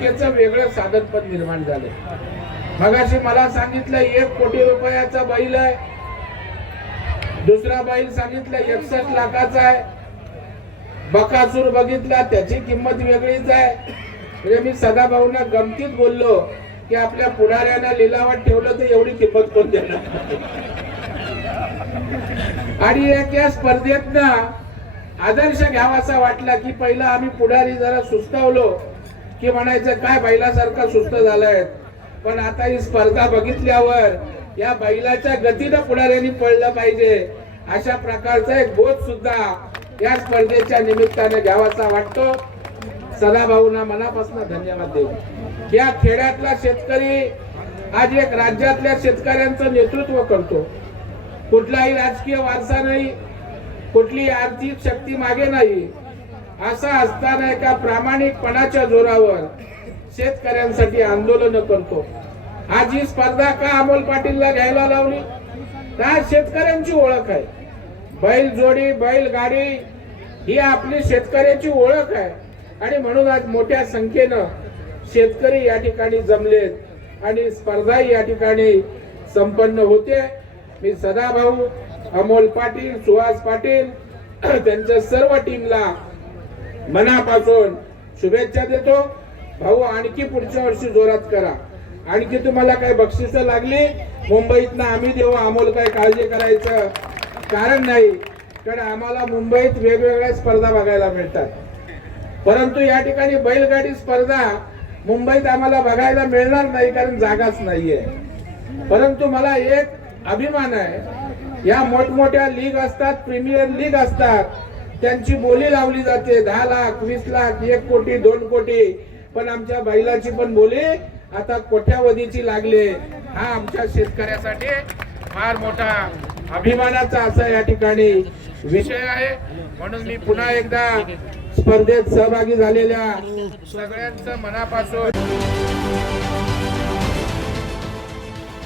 त्याचं वेगळं साधन पण निर्माण झालं मगाशी मला सांगितलं एक कोटी रुपयाचा बैल आहे. दुसरा बैल सांगितलं एकसष्ट लाखाचा आहे. बकासूर बघितला त्याची किंमत वेगळीच आहे. म्हणजे मी सदाभाऊंना गमतीत बोललो की आपल्या पुढाऱ्यानं लिलावात ठेवलं तर एवढी किंमत कोण देणार? आणि या स्पर्धेत ना आदर्श घ्यावासा वाटला की पहिला आम्ही पुढारी जरा सुस्तावलो. की म्हणायचं काय बैलासारखा सुस्त झालाय. पण आता ही स्पर्धा बघितल्यावर या बैलाच्या गतीनं पुढाऱ्यांनी पळलं पाहिजे. अशा प्रकारचा एक बोध सुद्धा या स्पर्धेच्या निमित्ताने घ्यावासा वाटतो. सदाभाऊंना मनापासून धन्यवाद देऊ. या खेड्यातला शेतकरी आज एक राज्यातल्या शेतकऱ्यांचं नेतृत्व करतो. कुठलाही राजकीय वारसा नाही कुठली आर्थिक शक्ती मागे नाही. असा असताना एका प्रामाणिकपणाच्या जोरावर शेतकऱ्यांसाठी आंदोलन करतो. आज ही स्पर्धा का अमोल पाटीलला घ्यायला लावली? का शेतकऱ्यांची ओळख आहे. बैल जोडी बैल गाडी ही आपली शेतकऱ्याची ओळख आहे. आणि म्हणून आज मोठ्या संख्येनं शेतकरी या ठिकाणी जमलेत आणि स्पर्धा या ठिकाणी संपन्न होते. मी सदाभाऊ अमोल पाटील सुहास पाटील त्यांच्या सर्व टीमला मनापासून शुभेच्छा देतो. भाऊ आणखी पुढच्या वर्षी जोरात करा. आणखी तुम्हाला काही बक्षिस लागली? मुंबईतनं आम्ही देऊ अमोल काही काळजी करायचं? कारण नाही कारण आम्हाला मुंबईत वेगवेगळ्या स्पर्धा बघायला मिळतात. परंतु या ठिकाणी बैलगाडी स्पर्धा मुंबईत आम्हाला बघायला मिळणार नाही कारण जागाच नाहीये. परंतु मला एक अभिमान आहे. या मोठमोठ्या लीग असतात प्रीमियर लीग असतात. त्यांची बोली लावली जाते. दहा लाख वीस लाख एक कोटी दोन कोटी. पण आमच्या बैलाची पण बोली आता कोट्यावधीची लागले. हा आमच्या शेतकऱ्यासाठी फार मोठा अभिमानाचा असा या ठिकाणी विषय आहे. म्हणून मी पुन्हा एकदा स्पर्धेत सहभागी झालेल्या सगळ्यांचं मनापासून